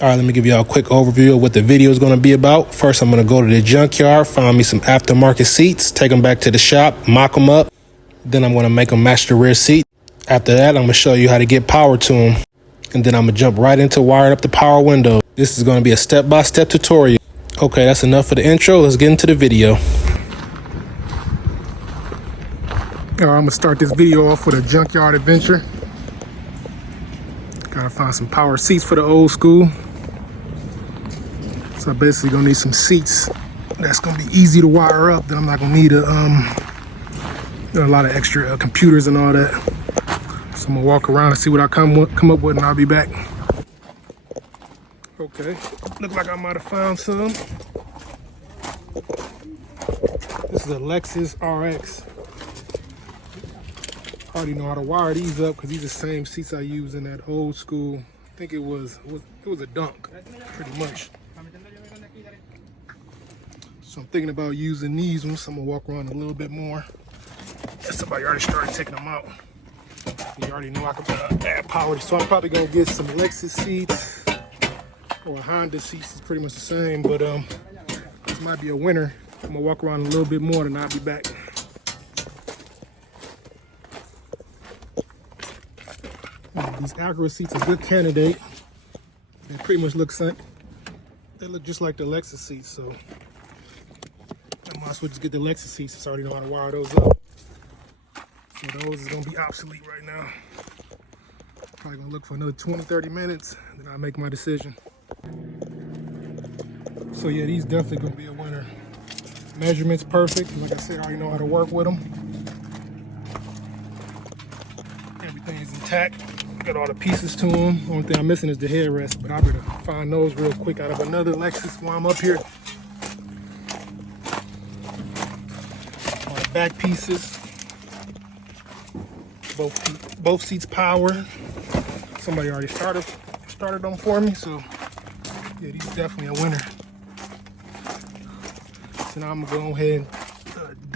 All right, let me give y'all a quick overview of what the video is going to be about. First, I'm going to go to the junkyard, find me some aftermarket seats, take them back to the shop, mock them up. Then I'm going to make them match the rear seat. After that, I'm going to show you how to get power to them. And then I'm going to jump right into wiring up the power window. This is going to be a step-by-step tutorial. Okay, that's enough for the intro. Let's get into the video. All right, I'm going to start this video off with a junkyard adventure. Got to find some power seats for the old school. So I'm basically gonna need some seats that's gonna be easy to wire up. Then I'm not gonna need a lot of extra computers and all that. So I'm gonna walk around and see what I come up with, and I'll be back. Okay, look like I might have found some. This is a Lexus RX. I already know how to wire these up because these are the same seats I use in that old school. I think it was a dunk, pretty much. So I'm thinking about using these ones. So I'm gonna walk around a little bit more. Somebody already started taking them out. You already know I can add power. So I'm probably gonna get some Lexus seats or Honda seats. It's pretty much the same, but this might be a winner. I'm gonna walk around a little bit more and I'll be back. These Acura seats are a good candidate. They pretty much look just like the Lexus seats, so I might as well just get the Lexus seats since I already know how to wire those up. So those is gonna be obsolete right now. Probably gonna look for another 20-30 minutes, and then I'll make my decision. So yeah, these definitely gonna be a winner. Measurements perfect. Like I said, I already know how to work with them. Everything is intact. Got all the pieces to them. Only thing I'm missing is the headrest, but I better find those real quick out of another Lexus while I'm up here. All the back pieces. Both seats power. Somebody already started them for me, so yeah, these are definitely a winner. So now I'm gonna go ahead and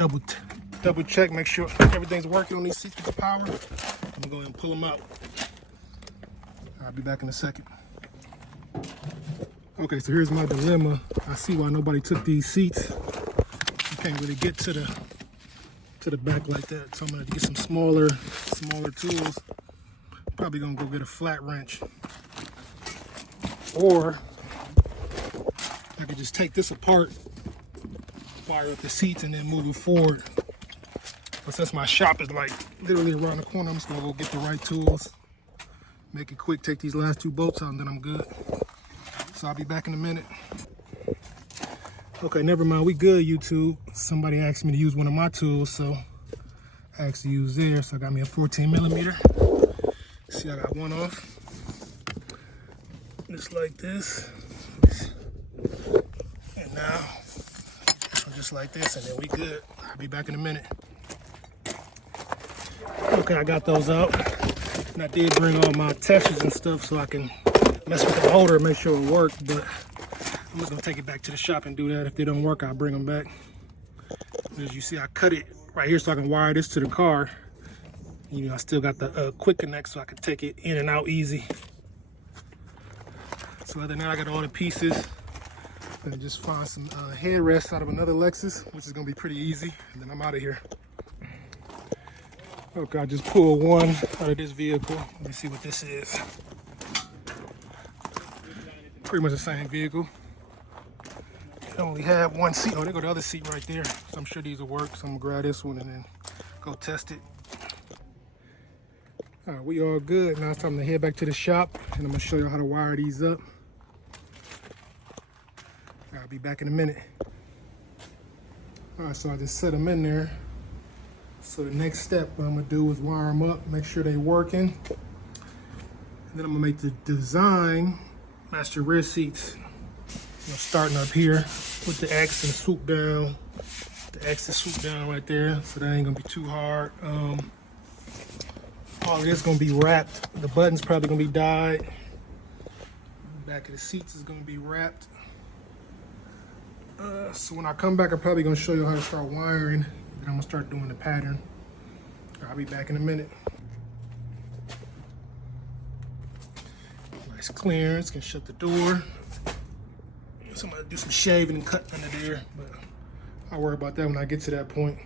double check, make sure everything's working on these seats with the power. I'm gonna go ahead and pull them out. I'll be back in a second. Okay, so here's my dilemma. I see why nobody took these seats. You can't really get to the back like that. So I'm gonna get some smaller tools. Probably gonna go get a flat wrench. Or I could just take this apart, wire up the seats, and then move it forward. But since my shop is like literally around the corner, I'm just gonna go get the right tools. Make it quick, take these last two bolts out, and then I'm good. So I'll be back in a minute. Okay, never mind, we good, YouTube. Somebody asked me to use one of my tools, so I asked to use theirs. So I got me a 14mm. See, I got one off. Just like this. And now, just like this, and then we good. I'll be back in a minute. Okay, I got those out. And I did bring all my testers and stuff so I can mess with the motor and make sure it works, but I'm just gonna take it back to the shop and do that. If they don't work, I'll bring them back. As you see, I cut it right here so I can wire this to the car. You know, I still got the quick connect so I can take it in and out easy. So other than that, I got all the pieces. And just find some headrests out of another Lexus, which is gonna be pretty easy, and then I'm out of here. Okay, I just pulled one out of this vehicle. Let me see what this is. Pretty much the same vehicle. I only have one seat. Oh, there go the other seat right there. So I'm sure these will work. So I'm gonna grab this one and then go test it. All right, we all good. Now it's time to head back to the shop, and I'm gonna show you how to wire these up. I'll be back in a minute. All right, so I just set them in there. So the next step what I'm gonna do is wire them up, make sure they're working. And then I'm gonna make the design match the rear seats. You know, starting up here with the X and swoop down. The X and swoop down right there, so that ain't gonna be too hard. All of this gonna be wrapped. The button's probably gonna be dyed. The back of the seats is gonna be wrapped. So when I come back, I'm probably gonna show you how to start wiring. Then I'm gonna start doing the pattern. I'll be back in a minute. Nice clearance, can shut the door. So I'm gonna do some shaving and cut under there, but I'll worry about that when I get to that point.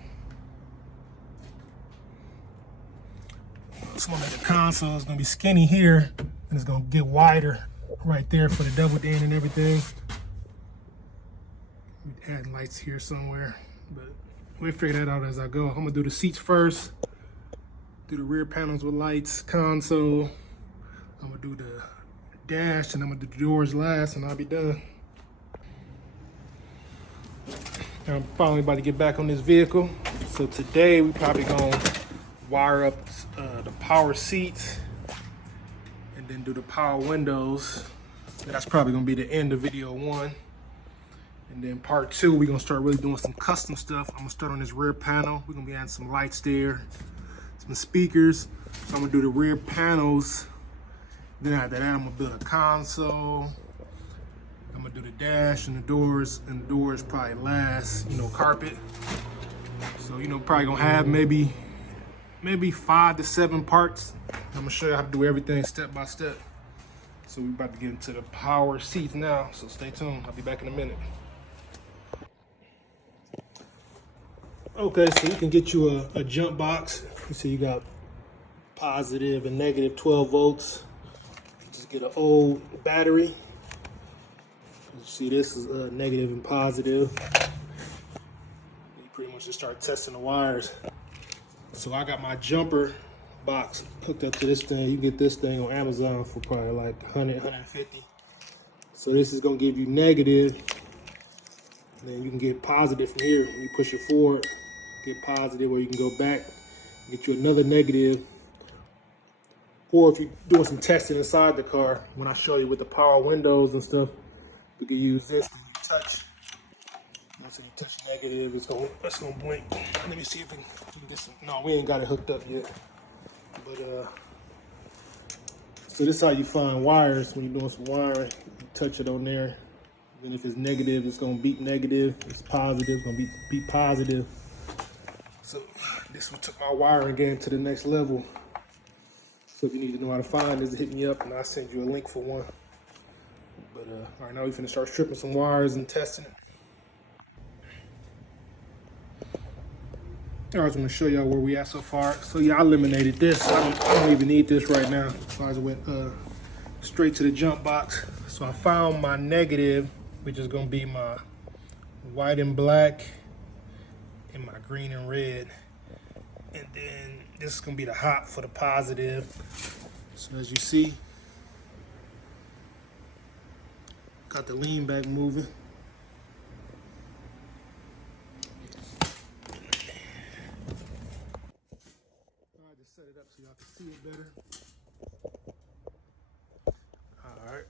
So I'm gonna make the console, it's gonna be skinny here, and it's gonna get wider right there for the double din and everything. Add lights here somewhere, but we'll figure that out as I go. I'm gonna do the seats first, do the rear panels with lights, console. I'm gonna do the dash, and I'm gonna do the doors last, and I'll be done. I'm finally about to get back on this vehicle. So today we probably gonna wire up the power seats and then do the power windows. That's probably gonna be the end of video 1. And then part 2, we're gonna start really doing some custom stuff. I'm gonna start on this rear panel. We're gonna be adding some lights there, some speakers. So I'm gonna do the rear panels. Then after that, I'm gonna build a console. I'm gonna do the dash and the doors probably last, carpet. So, probably gonna have maybe 5 to 7 parts. I'm gonna show you how to do everything step by step. So we're about to get into the power seats now, so stay tuned. I'll be back in a minute. Okay, so you can get you a jump box. You see you got positive and negative 12 volts. You just get an old battery. You see this is negative and positive. You pretty much just start testing the wires. So I got my jumper box hooked up to this thing. You can get this thing on Amazon for probably like 100, 150. So this is gonna give you negative. And then you can get positive from here. You push it forward, get positive, or you can go back, get you another negative. Or if you're doing some testing inside the car, when I show you with the power windows and stuff, we can use this when you touch. Once you touch negative, it's gonna blink. Let me see if we can get some. No, we ain't got it hooked up yet. But so this is how you find wires when you're doing some wiring. You touch it on there. Then if it's negative, it's gonna beep negative. If it's positive, it's gonna beep positive. So this one took my wiring game to the next level. So if you need to know how to find this, hit me up and I'll send you a link for one. But all right, now we're finna start stripping some wires and testing it. I was gonna show y'all where we at so far. So yeah, I eliminated this. I don't even need this right now. So I just went straight to the jump box. So I found my negative, which is gonna be my white and black and my green and red. And then this is gonna be the hot for the positive. So as you see, got the lean back moving. I just set it up so y'all can see it better. All right.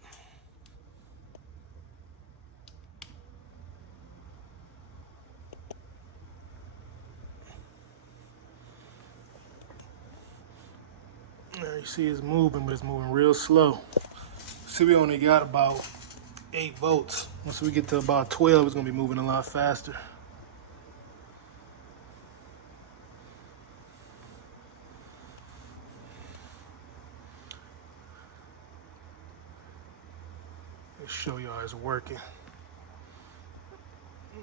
Now you see it's moving, but it's moving real slow. See, we only got about 8 volts. Once we get to about 12, it's gonna be moving a lot faster. Let's show y'all it's working.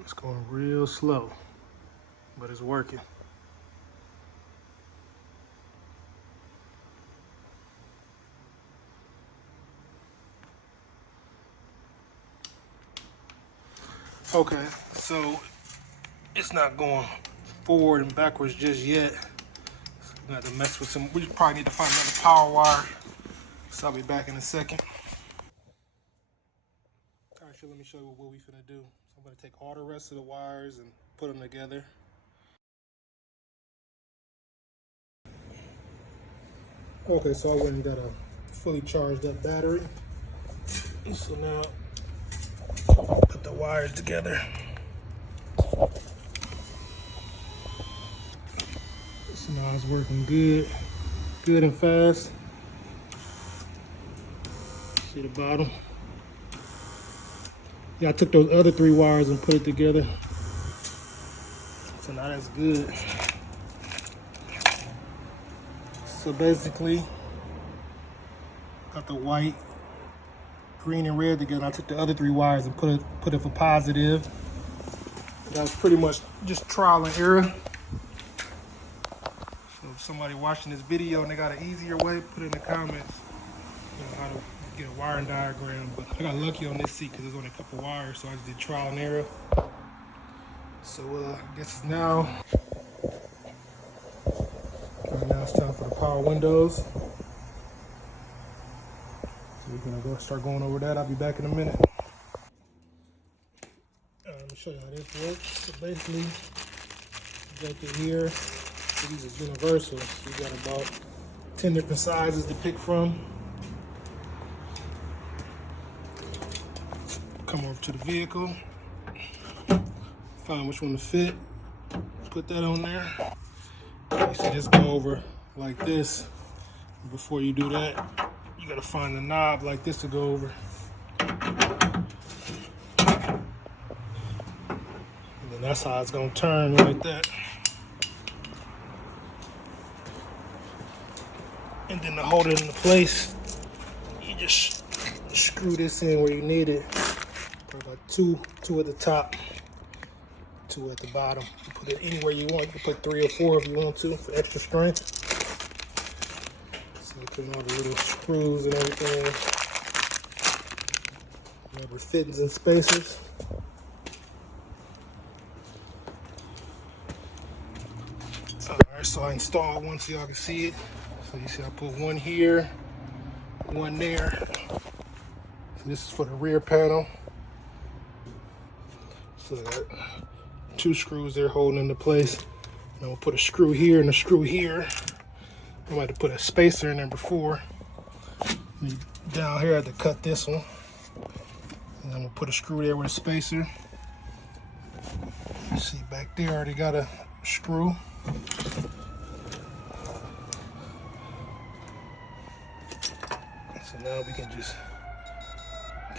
It's going real slow, but it's working. Okay, so it's not going forward and backwards just yet. So we have to mess with some. We probably need to find another power wire. So I'll be back in a second. All right, so let me show you what we finna do. So I'm gonna take all the rest of the wires and put them together. Okay, so I went and got a fully charged up battery. So now put the wires together. So now it's working good and fast. See the bottom? Yeah, I took those other 3 wires and put it together. So now that's good. So basically, got the white green and red together. I took the other 3 wires and put it for positive. That was pretty much just trial and error. So if somebody watching this video and they got an easier way, put it in the comments, how to get a wiring diagram. But I got lucky on this seat because there's only a couple wires, so I just did trial and error. So I guess now it's time for the power windows. So we're gonna start going over that. I'll be back in a minute. Let me show you how this works. So basically, you go through here. So these are universal. So you got about 10 different sizes to pick from. Come over to the vehicle, find which one to fit, put that on there. You see this go over like this. Before you do that, you gotta find the knob like this to go over. And then that's how it's gonna turn like that. And then to hold it into place, you just screw this in where you need it. Put about two at the top, 2 at the bottom. You put it anywhere you want. You can put 3 or 4 if you want to for extra strength. So you put all the little screws and everything. Rubber fittings and spacers. Alright, so I installed one so y'all can see it. So you see I put one here, one there. So this is for the rear panel. So I got 2 screws there holding into place. And we'll put a screw here and a screw here. I might have put a spacer in there before. Down here I had to cut this one. And then we'll put a screw there with a spacer. You see back there I already got a screw. So now we can just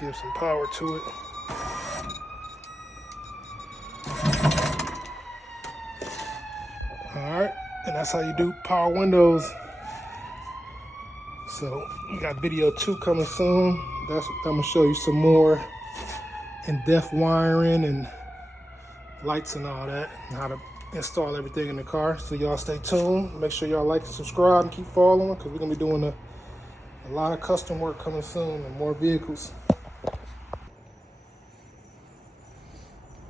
give some power to it. Alright, and that's how you do power windows. So we got video 2 coming soon. I'm gonna show you some more in-depth wiring and lights and all that, and how to install everything in the car. So y'all stay tuned. Make sure y'all like and subscribe and keep following, because we're gonna be doing a lot of custom work coming soon and more vehicles.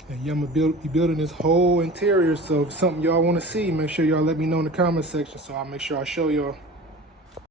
And yeah, I'm gonna be building this whole interior, so if it's something y'all want to see, make sure y'all let me know in the comment section so I'll make sure I show y'all.